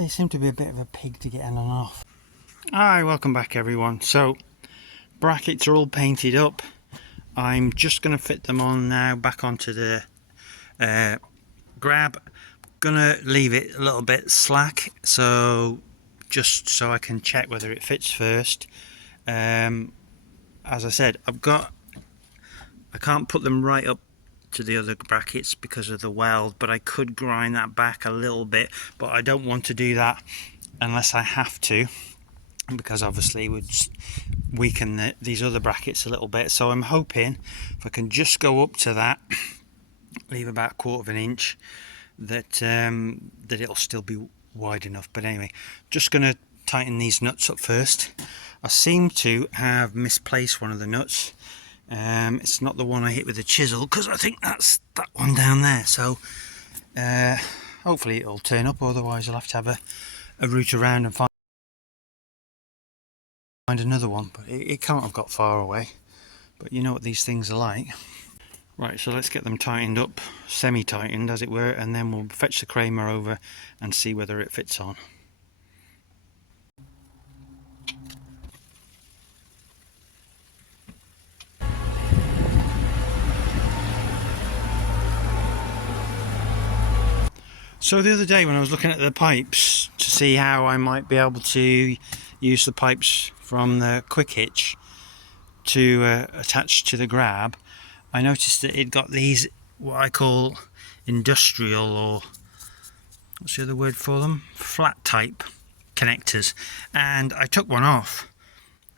They seem to be a bit of a pig to get in and off. Hi, welcome back everyone. So brackets are all painted up. I'm just going to fit them on now back onto the grab. Gonna leave it a little bit slack, so just so I can check whether it fits first. As I said, I can't put them right up to the other brackets because of the weld, but I could grind that back a little bit, but I don't want to do that unless I have to, because obviously it would weaken these other brackets a little bit. So I'm hoping if I can just go up to that, leave about 1/4 of an inch, that it'll still be wide enough. But anyway, just going to tighten these nuts up first. I seem to have misplaced one of the nuts. It's not the one I hit with the chisel, because I think that's that one down there. So hopefully it'll turn up, otherwise I'll have to have a route around and find another one. But it can't have got far away. But you know what these things are like. Right, so let's get them tightened up, semi-tightened as it were, and then we'll fetch the Kramer over and see whether it fits on. So the other day when I was looking at the pipes to see how I might be able to use the pipes from the quick hitch to attach to the grab, I noticed that it got these, what I call industrial, or what's the other word for them, flat type connectors, and I took one off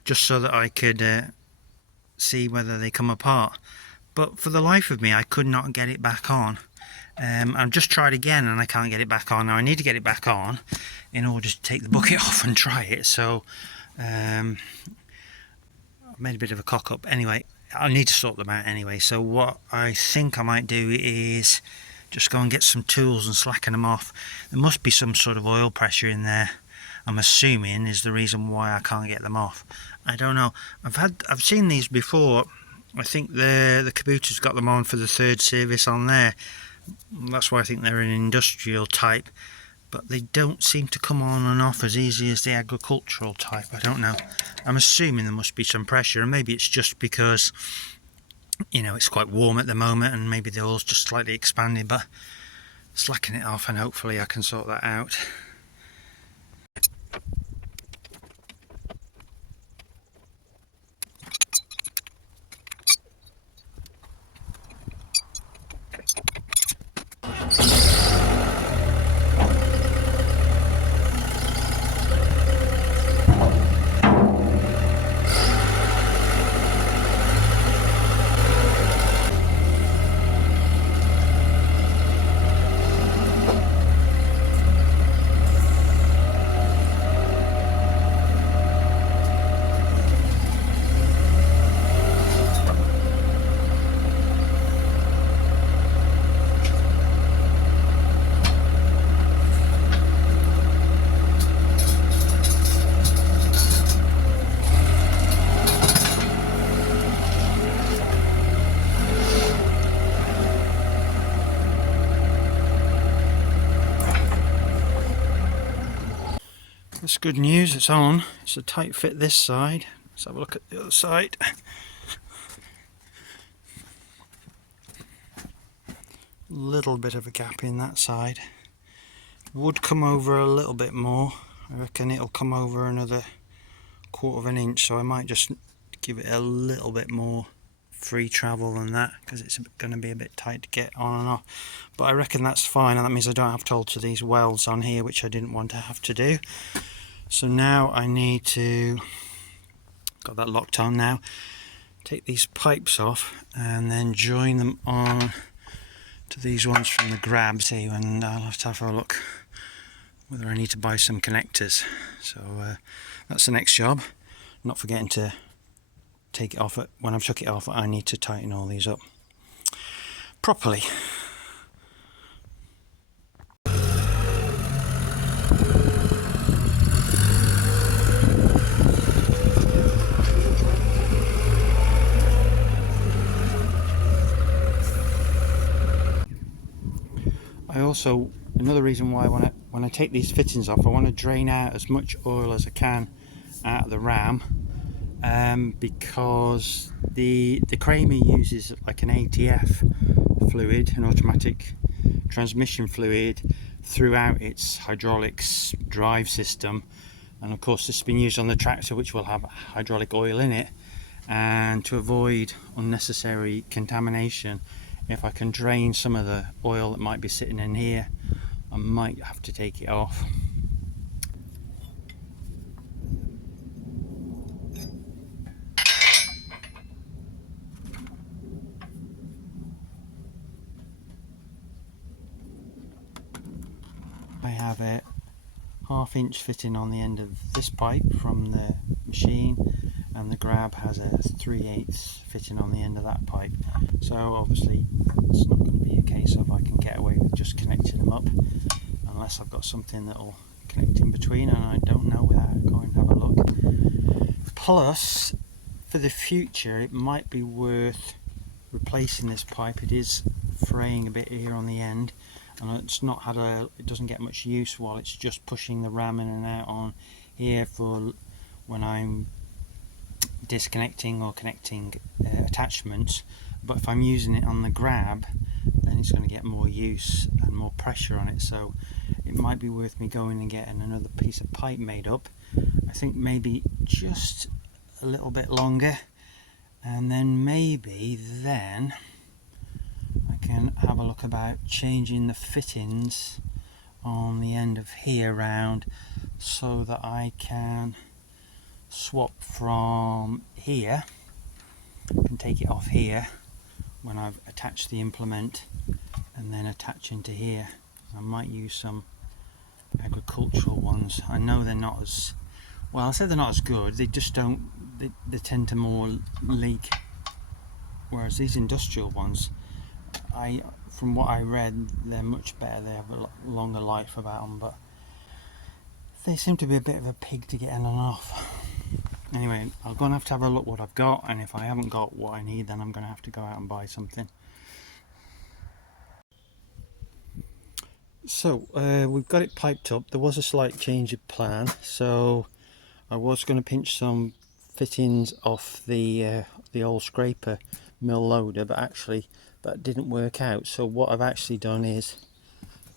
just so that I could see whether they come apart, but for the life of me I could not get it back on. I've just tried again and I can't get it back on. Now I need to get it back on in order to take the bucket off and try it, so I've made a bit of a cock up. Anyway, I need to sort them out anyway, so what I think I might do is just go and get some tools and slacken them off. There must be some sort of oil pressure in there, I'm assuming, is the reason why I can't get them off. I don't know. I've seen these before. I think the Kabuta's got them on for the 3rd service on there. That's why I think they're an industrial type, but they don't seem to come on and off as easy as the agricultural type. I don't know. I'm assuming there must be some pressure, and maybe it's just because, you know, it's quite warm at the moment and maybe the oil's just slightly expanded, but slacken it off and hopefully I can sort that out. That's good news, it's on. It's a tight fit this side. Let's have a look at the other side. Little bit of a gap in that side. Would come over a little bit more. I reckon it'll come over another 1/4 of an inch, so I might just give it a little bit more free travel than that, because it's going to be a bit tight to get on and off. But I reckon that's fine, and that means I don't have to alter these welds on here, which I didn't want to have to do. So now I need to, got that locked on now, take these pipes off and then join them on to these ones from the grabs here, and I'll have to have a look whether I need to buy some connectors. So that's the next job, not forgetting to take it off. When I've took it off, I need to tighten all these up properly. I also, another reason why I want to when I take these fittings off, I want to drain out as much oil as I can out of the ram, because the Kramer uses like an ATF fluid, an automatic transmission fluid, throughout its hydraulics drive system, and of course this has been used on the tractor, which will have hydraulic oil in it. And to avoid unnecessary contamination, if I can drain some of the oil that might be sitting in here, I might have to take it off. I have a 1/2 inch fitting on the end of this pipe from the machine, and the grab has a 3/8 fitting on the end of that pipe. So obviously it's not going to be a case of I can get away with just connecting them up, unless I've got something that'll connect in between, and I don't know without going and have a look. Plus, for the future, it might be worth replacing this pipe. It is fraying a bit here on the end, and it doesn't get much use while it's just pushing the ram in and out on here for when I'm disconnecting or connecting attachments. But if I'm using it on the grab, then it's going to get more use and more pressure on it, so it might be worth me going and getting another piece of pipe made up. I think maybe just a little bit longer, and then maybe then I can have a look about changing the fittings on the end of here round, so that I can swap from here. I can take it off here when I've attached the implement, and then attach into here. I might use some agricultural ones. I know they're not as well, I said they're not as good, they just don't, they tend to more leak, whereas these industrial ones, from what I read, they're much better, they have a longer life about them, but they seem to be a bit of a pig to get in and off. Anyway, I'm going to have a look what I've got, and if I haven't got what I need, then I'm going to have to go out and buy something. So we've got it piped up. There was a slight change of plan, so I was going to pinch some fittings off the old scraper mill loader, but actually that didn't work out. So what I've actually done is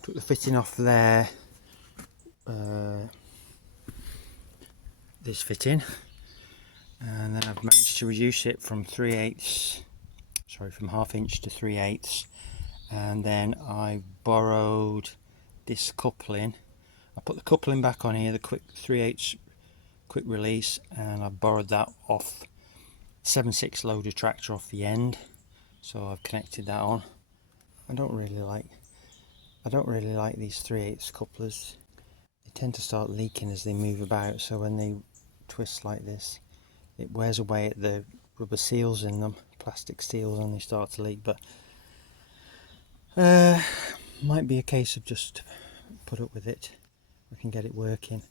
took the fitting off there, this fitting, and then I've managed to reduce it from 3/8, sorry, from 1/2 inch to 3/8, and then I borrowed this coupling. I put the coupling back on here, the quick 3/8 quick release, and I borrowed that off 7.6 loader tractor off the end, so I've connected that on. I don't really like these 3/8 couplers. They tend to start leaking as they move about, so when they twist like this, it wears away at the rubber seals in them, plastic seals, and they start to leak. But might be a case of just put up with it. We can get it working.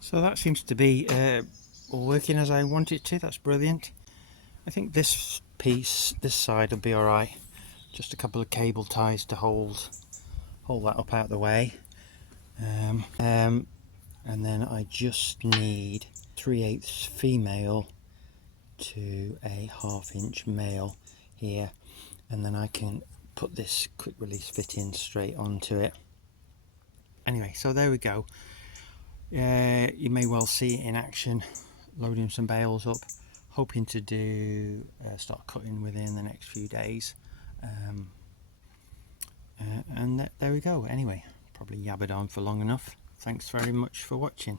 So that seems to be working as I want it to. That's brilliant. I think this piece, this side, will be alright. Just a couple of cable ties to hold that up out the way. And then I just need 3/8 female to a 1/2 inch male here, and then I can put this quick release fitting straight onto it. Anyway, so there we go. You may well see it in action, loading some bales up, hoping to start cutting within the next few days. And there we go. Anyway, probably yabbered on for long enough. Thanks very much for watching.